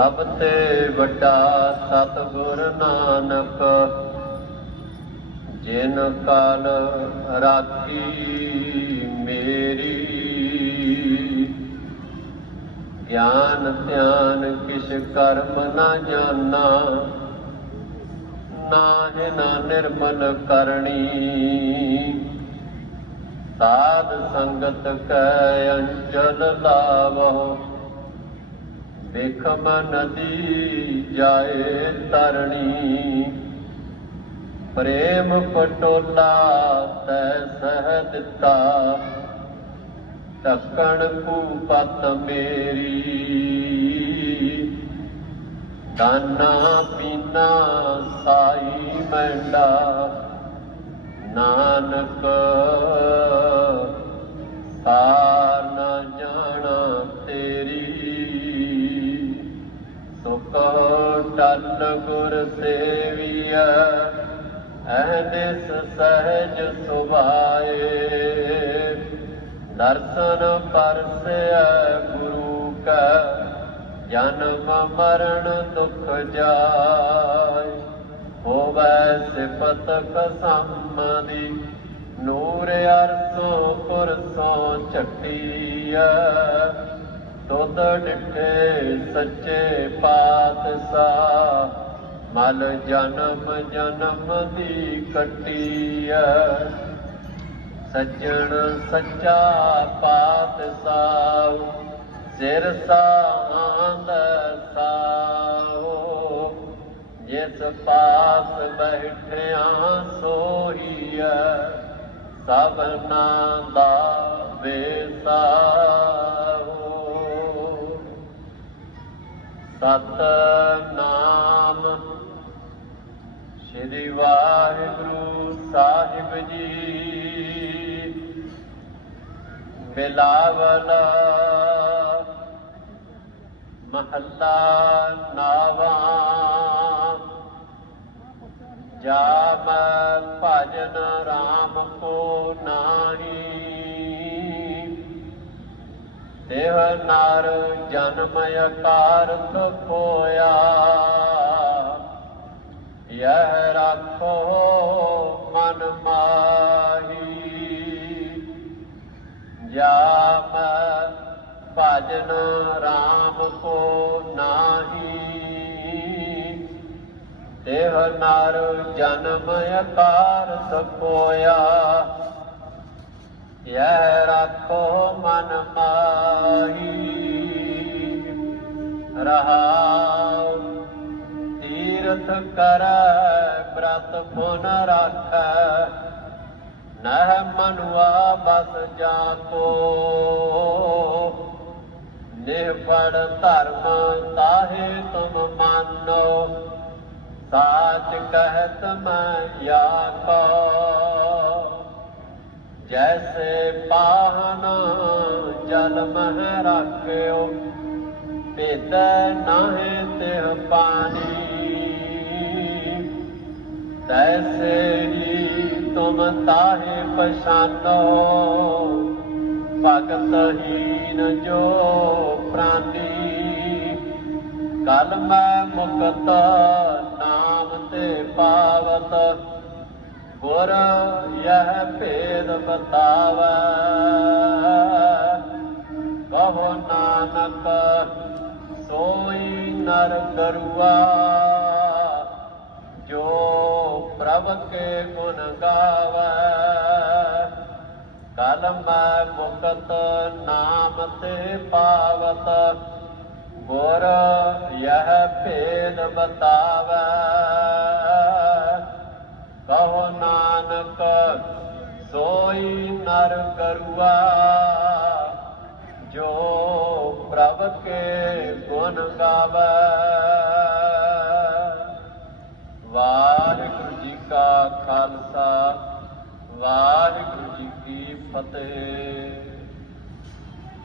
ਸਭ ਤੇ ਵੱਡਾ ਸਤਿਗੁਰ ਨਾਨਕ, ਜਿਨ ਕਾਲ ਰਾਤੀ ਮੇਰੀ। ਗਿਆਨ ਧਿਆਨ ਕਿਛ ਕਰਮ ਨਾ ਜਾਣਾ ਨਾ ਹੈ ਨਾ ਨਿਰਮਲ ਕਰਨੀ। ਸਾਧ ਸੰਗਤ ਕੈ ਅੰਚਲ ਲਾਵਹੁ ਦੇਖਮ ਨਦੀ ਜਾਏ ਤਰਣੀ। ਪ੍ਰੇਮ ਪਟੋਲਾ ਤੈ ਸਹਿ ਦਿੱਤਾ। ਢੱਕਣ ਕੂਪਤ ਮੇਰੀ। ਦਾਨਾ ਪੀਨਾ ਸਾਈ ਮੰਡਾ। ਨਾਨਕ ਟਲ ਗੁਰ ਸੇਵੀਐ ਅਹਨਿਸ ਸਹਿਜ ਸੁਭਾਏ। ਦਰਸ਼ਨ ਪਰਸੈ ਗੁਰੂ ਕਾ, ਜਨਮ ਮਰਨ ਦੁਖ ਜਾਏ। ਹੋਵੈ ਸਿਫਤ ਕਸਮ ਦੀ ਨੂਰ ਅਰਸੋਂ ਪੁਰਸੋਂ ਛਟੀਐ। ਤੁਧ ਡਿਠੇ ਸੱਚੇ ਪਾਤਸ਼ਾਹ, ਮਲ ਜਨਮ ਜਨਮ ਦੀ ਕੱਟੀਐ। ਸੱਜਣ ਸੱਚਾ ਪਾਤਸ਼ਾਹ, ਸਿਰ ਸਾਂਦ ਸਾਹੋ। ਜਿਸ ਪਾਸ ਬੈਠਿਆ ਸੋਹੀਐ ਸਭਨਾ ਦਾ ਵੇਸਾ। ਸਤਨਾਮ। ਸ੍ਰੀ ਵਾਹਿਗੁਰੂ ਸਾਹਿਬ ਜੀ ਬਿਲਾਵਲ ਮਹੱਲਾ ਨਾਵਾ। ਜਾਮ ਭਜਨ ਰਾਮ ਕੋ ਨਾਹੀ। ਦੇਹ ਨਾਰ ਜਨਮ ਅਕਾਰਤ ਹੋਇਆ। ਯਹ ਰੱਖੋ ਮਨ ਮਾਹੀ। ਜਾਮ ਭਜਨ ਰਾਮ ਕੋ ਨਾਹੀ। ਦੇਹ ਨਰ ਜਨਮ ਅਕਾਰ ਸਪੋਇਆ ਯਹ ਰੱਖੋ ਕਰੈ ਬ੍ਰਤ ਪੁਨ ਰਾਖੈ। ਨਹਿ ਮਨੁਆ ਬਸ ਜਾ ਕੋ ਨਿਰਪੜ ਧਰਮ ਤਾਹੇ ਤੁਮ ਮਾਨੋ। ਸਾਚ ਕਹਿਤ ਮੈਂ ਯਾ ਕੋ ਜੈਸੇ ਪਾਹਨ ਜਲ ਮਹਿ ਰਾਖਿਓ, ਭੇਦ ਨਾਹੇ ਤੈਸੇ ਤੁਮ ਤਾਹੇ ਪਛਾਨੋ। ਭਗਤ ਹੀਨ ਜੋ ਪ੍ਰਾਨੀ ਕਲ ਮੈਂ ਮੁਕਤ ਨਾਮ ਤੇ ਪਾਵਤ। ਗੁਰ ਯਹ ਭੇਦ ਬਤਾਵੈ। ਕਹੋ ਨਾਨਕ, ਸੋਈ ਨਰ ਦਰੁਆ। ਜੋ ਪ੍ਰਭ ਕੇ ਗੁਣ ਗਾਵੈ। ਕਲ ਮੈਂ ਮੁਕਤ ਨਾਮ ਤੇ ਪਾਵਤ, ਗੁਰ ਯਹ ਭੇਦ ਬਤਾਵੈ। ਕਹੋ ਨਾਨਕ, ਸੋਈ ਨਰ ਕਰੁਆ, ਜੋ ਪ੍ਰਭ ਕੇ ਗੁਣ